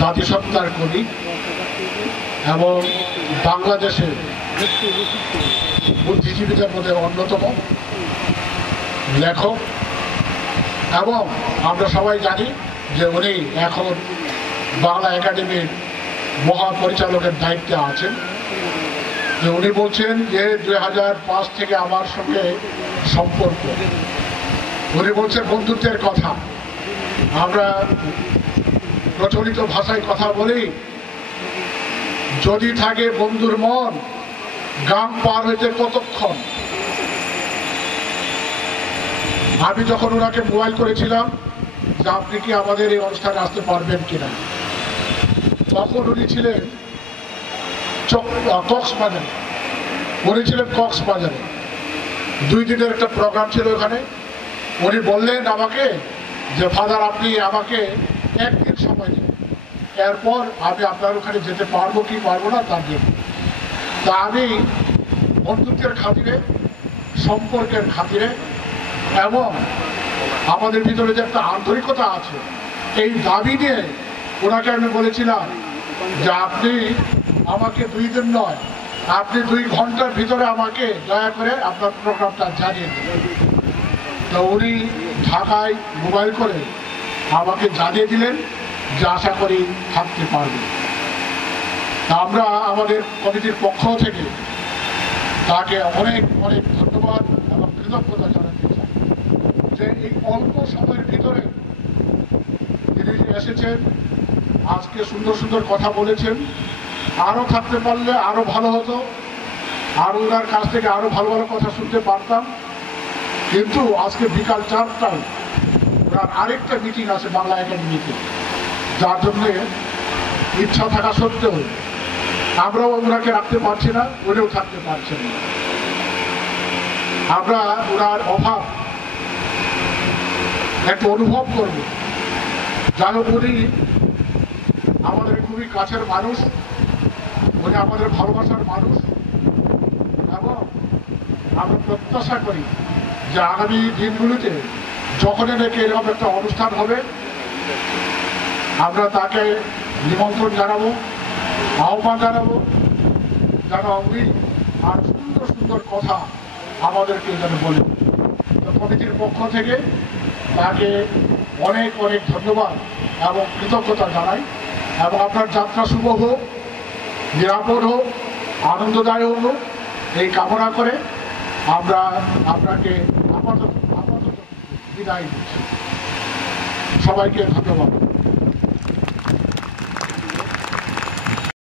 জাতিসত্তার কবি এবং বাংলাদেশের বুদ্ধিজীবীদের মধ্যে অন্যতম লেখক, এবং আমরা সবাই জানি যে উনি এখন বাংলা একাডেমির মহাপরিচালকের দায়িত্বে আছেন। যে উনি বলছেন যে 2005 থেকে আমার সঙ্গে সম্পর্ক, উনি বলছেন বন্ধুত্বের কথা। আমরা প্রচলিত ভাষায় কথা বলি, যদি থাকে বন্ধুর মন গাম পার হইতে কতক্ষণ। আমি যখন ওনাকে মোবাইল করেছিলাম যে আপনি কি আমাদের এই অনুষ্ঠানে আসতে পারবেন কিনা, তখন উনি ছিলেন কক্সবাজারে। উনি ছিলেন কক্সবাজারে, 2 দিনের একটা প্রোগ্রাম ছিল ওখানে। উনি বললেন আমাকে যে ফাদার আপনি আমাকে 1 দিন সময় দিন, এরপর আমি আপনার ওখানে যেতে পারবো কি পারবো না তা দেব। তা আমি বন্ধুত্বের খাতিরে, সম্পর্কের খাতিরে এবং আমাদের ভিতরে যে একটা আন্তরিকতা আছে, এই দাবি নিয়ে ওনাকে আমি বলেছিলাম যে আপনি আমাকে 2 দিন নয়, আপনি 2 ঘন্টার ভিতরে আমাকে দয়া করে আপনার প্রোগ্রামটা জানিয়ে দেবেন। তো উনি ঢাকায় মোবাইল করে আমাকে জানিয়ে দিলেন যে আশা করি থাকতে পারবেন। আমরা আমাদের কমিটির পক্ষ থেকে তাকে অনেক অনেক ধন্যবাদ এবং কৃতজ্ঞতা জানাতে চাই যে এই অল্প সময়ের ভিতরে তিনি এসেছেন, আজকে সুন্দর সুন্দর কথা বলেছেন। আরও থাকতে পারলে আরও ভালো হতো, আরও ওনার কাছ থেকে আরও ভালো ভালো কথা শুনতে পারতাম। কিন্তু আজকে বিকাল 4টায় ওনার আরেকটা মিটিং আছে বাংলা একাডেমিতে, যার জন্যে ইচ্ছা থাকা সত্ত্বেও আমরাও ওনাকে রাখতে পারছি না, উনিও থাকতে পারছেন না। আমরা ওনার অভাব একটু অনুভব করব। যাই হোক, উনি আমাদের খুবই কাছের মানুষ, উনি আমাদের ভালোবাসার মানুষ, এবং আমরা প্রত্যাশা করি যে আগামী দিনগুলিতে যখনই নাকি এরকম একটা অনুষ্ঠান হবে আমরা তাকে নিমন্ত্রণ জানাবো, আহ্বান জানাবো, যেন উনি আর সুন্দর সুন্দর কথা আমাদেরকে যেন বলেন। কমিটির পক্ষ থেকে তাকে অনেক অনেক ধন্যবাদ এবং কৃতজ্ঞতা জানাই। এবং আপনার যাত্রা শুভ হোক, নিরাপদ হোক, আনন্দদায়ক হোক, এই কামনা করে আমরা আপনাকে আপাতত বিদায় দিচ্ছি। সবাইকে ধন্যবাদ।